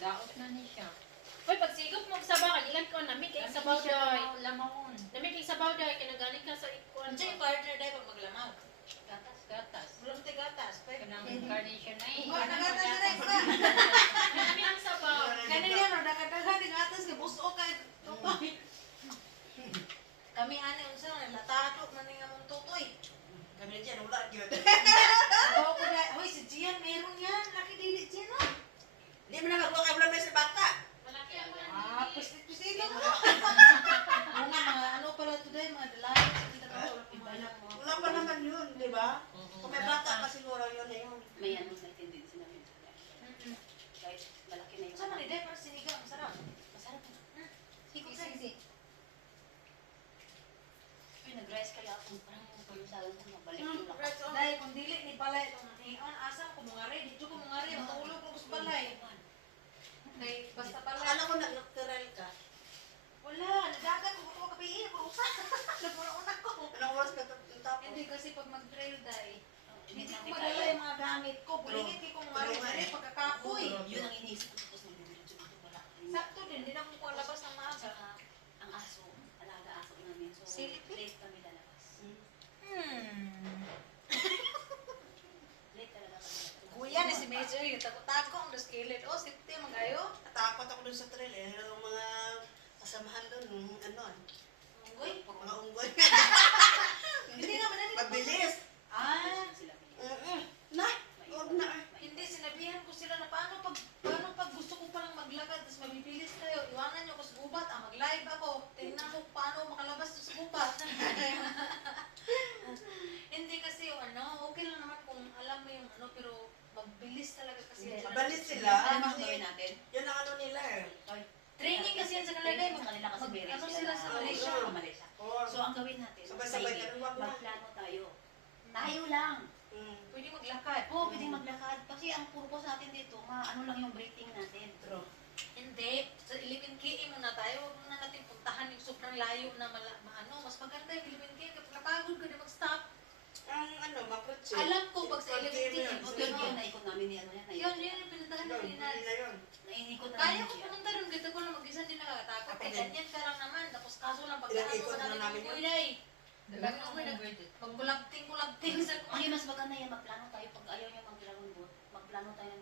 Daot na ni siya. Uy, pag sigop mo sa bakal, ilan ko, namig kay sabaw doy. Lamawon. Namig kay sabaw doy, kinagaling ka sa ikuan. Ano yung partner dahil pag maglamaw? Gatas. Wala mo tayo gatas. Kanang incarnation na eh. Wala na gatas na rin ba? Namig ang sabaw. Ganun yan, o, nakataga din gatas ka, buso ka. Kami ani unsa na latado man nga mong tutoy. Kami na dyan, wala yun. Ako ko na, hoy si Gian meron yan, laki dili Gian no. Hindi mo na magbuka, wala may sa bata. Malaki ang Ah, pusit-pusito mo. Oo nga, mga ano pala today, mga dalayan sa trabaho. Wala pa naman yun, di ba? Kung may bata pa siguro yun na yun. May ano na tendency namin. Kahit malaki na yung Sama ni Day, para sinigang, masarap. Masarap na. Sige. Uy, nag-rice kaya ako. Parang palusalan ko mabalik yung lakas. Dahil kung dili ni balay itong hiyon, asam ko mga rin, dito ko mga rin, matulog ko sa balay. Dahil basta balay. Akala ko nag-doctoral ka. Wala, nadagat ko ko kapiin, kurusa. Nagmuna ko. Anong oras ka tapos? Hindi kasi pag mag-trail dahil, hindi ko namin madala kaya. yung mga gamit ko. Bulingit ko mga rin, pagkakapoy. Yun ang iniisip ko. Tapos nagdidiretso dito wala. Sakto din, hindi na ko labas ng maaga. Saka, ang aso, alaga aso namin. So, Silipin? late kami lalabas. Late talaga kami lalabas. Kuya ni si Major, yung tago-tago, ang daskilid. Oh, safety, magayo. Natakot ako dun sa trail eh. Yung mga kasamahan dun, ano, Unggoy. mga unggoy. Hindi nga, manali. Mabilis. Ah, Sila Na, huwag na. hindi, sinabihan ko sila na paano pag gusto ko palang maglakad, tapos mabibilis tayo, iwanan niyo ko sa gubat, mag-live ako, tingnan ko paano makalabas to sa gubat. Hindi kasi yung ano, okay lang naman kung alam mo yung ano, pero magbilis talaga kasi. Mabalis sila. Ano ang gawin natin? Yun ang ano nila eh. Training kasi yan sa kanila. Training sa kanila kasi may Ano race sila sa Malaysia? Sa Malaysia. Or, So, ang gawin natin, Sabay-sabay Friday, ka rin, wag na. magplano tayo. Tayo lang. Pwede maglakad. Oo, pwedeng maglakad. Kasi ang purpose natin dito, ano lang yung breathing natin. True. Hindi. Sa Ilimin Kii muna tayo. Huwag muna natin puntahan yung sobrang layo na ano. Mas maganda yung Ilimin Kii. Kapag napagod ka na mag-stop. Ang ano, maprotse. Alam ko pag sa Ilimin Kii. O, yun yung naikot namin ni ano yan. Yun yung pinuntahan Yun, namin hindi na. na yun. Nainikot na Kaya namin ko siya. pumunta rin. Gito ko lang mag-isa din nakakatakot. Ako Kaya din. ganyan ka lang naman. Tapos kaso lang pag Ilang ano ikot pa na namin namin yung yun? kuya eh. Dalang ako nag-word. Pag kulabting sa Ay, mas maganda yan, magplano tayo. Pag ayaw nyo magplano tayo